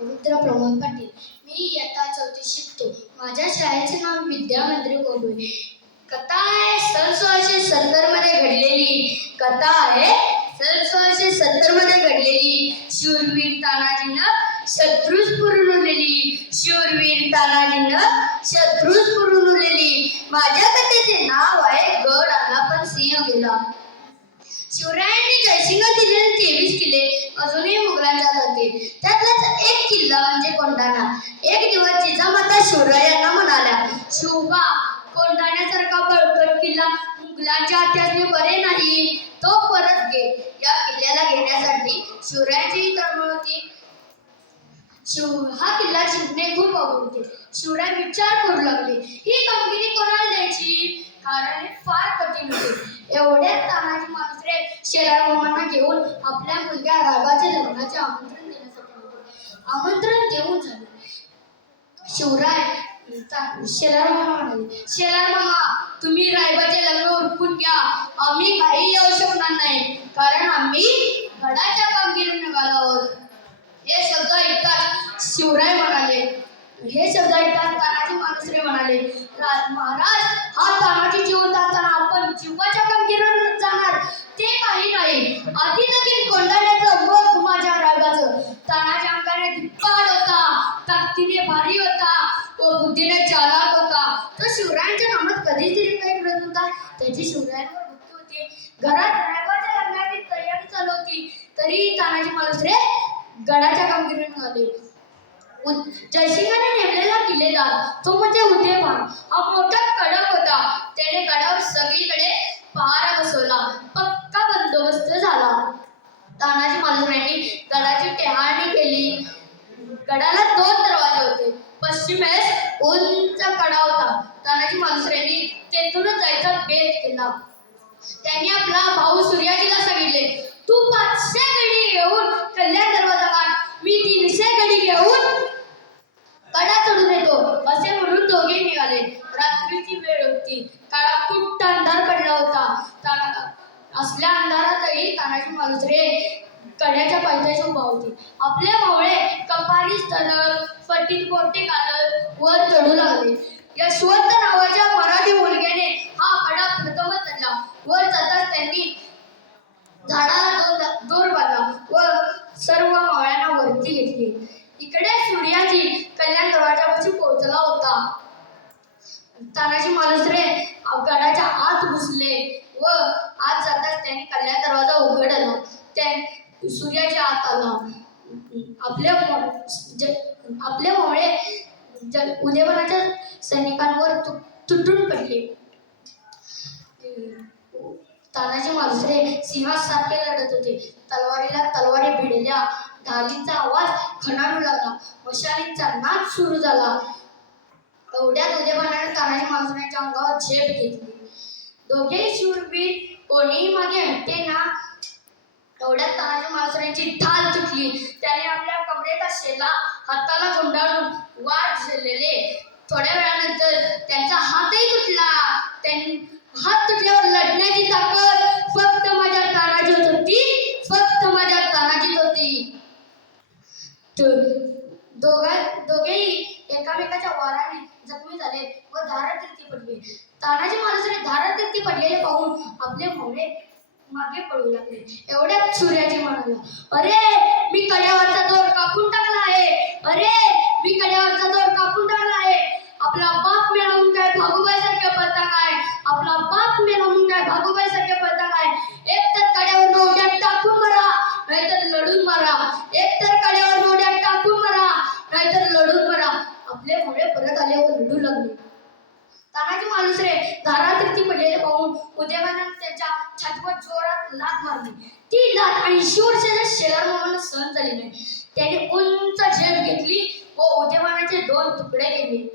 रुद्र प्रमोद पाटील. मी इयत्ता चौथी शिकतो. माझ्या शाळेचे नाव विद्या मंदिर कथा आहे सन सोळाशे सत्तरमध्ये घडलेली. कथा आहे सन सोळाशे सत्तरमध्ये घडलेली. शूरवीर तानाजीनं शत्रूस पुरून उरलेली. शूरवीर तानाजीनं शत्रूस पुरून उरलेली. माझ्या म्हणजे कोंढाणा. एक दिवस जिजामाता शिवरायांना म्हणाल्या शिवबा कोंढाण्यासारखा बळकट किल्ला मुघलांच्या हात्याने बरे नाही. तो परत घे. या किल्ल्याला घेण्यासाठी शिवरायांची तळमळ होती शिव हा किल्ला जिंकणे खूप अवघड होते शिवराय विचार करू लागले. ही कामगिरी कोणाला द्यायची? कारण हे फार कठीण होते. एवढ्यात तानाजी मात्रे शेलारामांना घेऊन आपल्या मुलग्या रागाचे लग्नाचे आमंत्रण देण्यासाठी आमंत्रण देऊन झाले. शिवराय शेलारामांना म्हणाले शेलारामा तुम्ही रायबाचे लग्न उरकून घ्या. आम्ही काही येऊ शकणार नाही. कारण आम्ही गडाच्या कामगिरी निघालो आहोत. हे शब्द ऐकताच शिवराय म्हणाले. हे शब्द ऐकताच तानाजी मानसरे म्हणाले महाराज बुद्धीने भारी होता. व बुद्धीने चालाक होता. तो शिवरायांच्या नामात कधीच तरी काही करत होता. त्याची शिवरायांवर भक्ती होती. घरात रायबाच्या लग्नाची तयारी चालू होती. तरी तानाजी मालुसरे गडाच्या कामगिरीने आले. जयसिंहाने नेमलेला किल्लेदार तो म्हणजे उदयभान. हा मोठा कडक होता. त्याने गडावर सगळीकडे पहारा बसवला. पक्का बंदोबस्त झाला. तानाजी मालुसऱ्यांनी गडाची टेहाणी केली. गडाला दोन दरवाजे होते पश्चिमेस उंच कडा होता तानाजी मालुसऱ्यांनी तेथूनच जायचा बेत केला त्यांनी आपला भाऊ सूर्याजीला सांगितले तू पाचशे गडी घेऊन कल्याण दरवाजा काढ मी तीनशे गडी घेऊन कडा चढून येतो असे म्हणून दोघे निघाले रात्रीची वेळ होती काळा कुट्ट अंधार पडला होता ताना आपल्या अंधारातही तानाजी मालुसरे कड्याच्या पायथ्याशी उभा होती आपले मावळे कपारी स्थलत फटीत पोटे घालत वर चढू लागले. यशवंत नावाच्या मराठी मुलग्याने हा कडा प्रथमच चढला. वर जाताच त्यांनी झाडाला दोर दोर बांधला व सर्व मावळ्यांना वरती घेतली. इकडे सूर्याजी कल्याण दरवाजापाशी पोहोचला होता. तानाजी मालुसरे गडाच्या आत घुसले. व आत जाताच त्यांनी कल्याण दरवाजा उघडला. त्या सूर्याच्या आत आला आपले आपल्यामुळे उदयमानाच्या आपले मोळे सैनिकांवर तुटून पडले. तानाजी मालुसरे सिंहासारखे लढत होते. तलवारीला तलवारी भिडल्या. ढालीचा आवाज खणाडू लागला. मशालींचा नाच सुरू झाला. एवढ्यात उदयमानाने तानाजी मालुसऱ्यांच्या अंगावर झेप घेतली. दोघे शूरवीर कोणी मागे हटते ना एवढ्यात तानाजी महाराजांची ढाल तुटली. त्याने आपल्या कमरेत असलेला हाताला गुंडाळून वाट झेललेले थोड्या वेळानंतर त्यांचा हातही तुटला त्यां हात तुटल्यावर लढण्याची ताकद फक्त माझ्या तानाजीत होती फक्त माझ्या तानाजीत होती तो- दोघा दोघेही एकामेकाच्या वाराने जखमी झाले व धारातीर्थी पडले तानाजी मालुसरे धारातीर्थी पडलेले पाहून आपले मोडे मागे पडू लागले. एवढ्यात सूर्याजी म्हणाला अरे मी कड्यावरचा दोर कापून टाकला आहे. अरे मी कड्यावरचा दोर कापून टाकला आहे. आपला बाप मिळवून काय भागोबाई सारख्या पळता काय? आपला बाप मिळवून काय भागोबाई सारख्या पळता काय? एक तर कड्यावर नोड्यात टाकून मरा नाहीतर लढून मारा. एक तर कड्यावर उड्यात टाकून मरा नाहीतर लढून मरा. आपले मुळे परत आले व लढू लागले. तानाजी मालुसरे धारातीर्थी पडलेले पाहून उद्योगानं त्याच्या छातीवर जोरात लात मारली. ती लात आणि शिवसेना शेलार मामाला सहन झाली नाही. त्याने उंच झेप घेतली व उद्योगानाचे दोन तुकडे केले.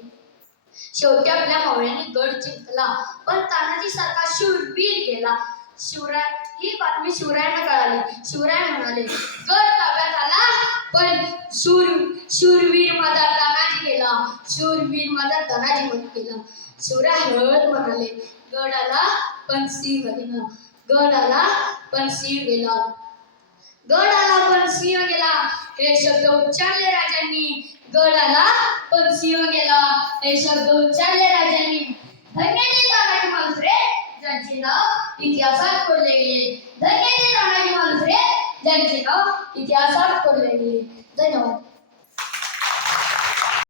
शेवटी आपल्या मावळ्यांनी गड जिंकला. पण तानाजी सारखा शूरवीर गेला. शिवराय ही बातमी शिवरायांना कळाली. शिवराय म्हणाले गड ताब्यात आला पण शूर शूरवीर माझा शूरवीर माझा तानाजी मत केला. शिवराय हळद म्हणाले गड आला पण सिंह गेला गड आला पण सिंह गेला गड आला पण सिंह गेला हे शब्द उच्चारले राजांनी. गड आला पण सिंह गेला हे शब्द उच्चारले राजांनी. धन्य ते तानाजी मालुसरे ज्यांचे नाव इतिहासात कोरले गेले. धन्य ते तानाजी मालुसरे ज्यांचे नाव इतिहासात कोरले गेले. धन्यवाद.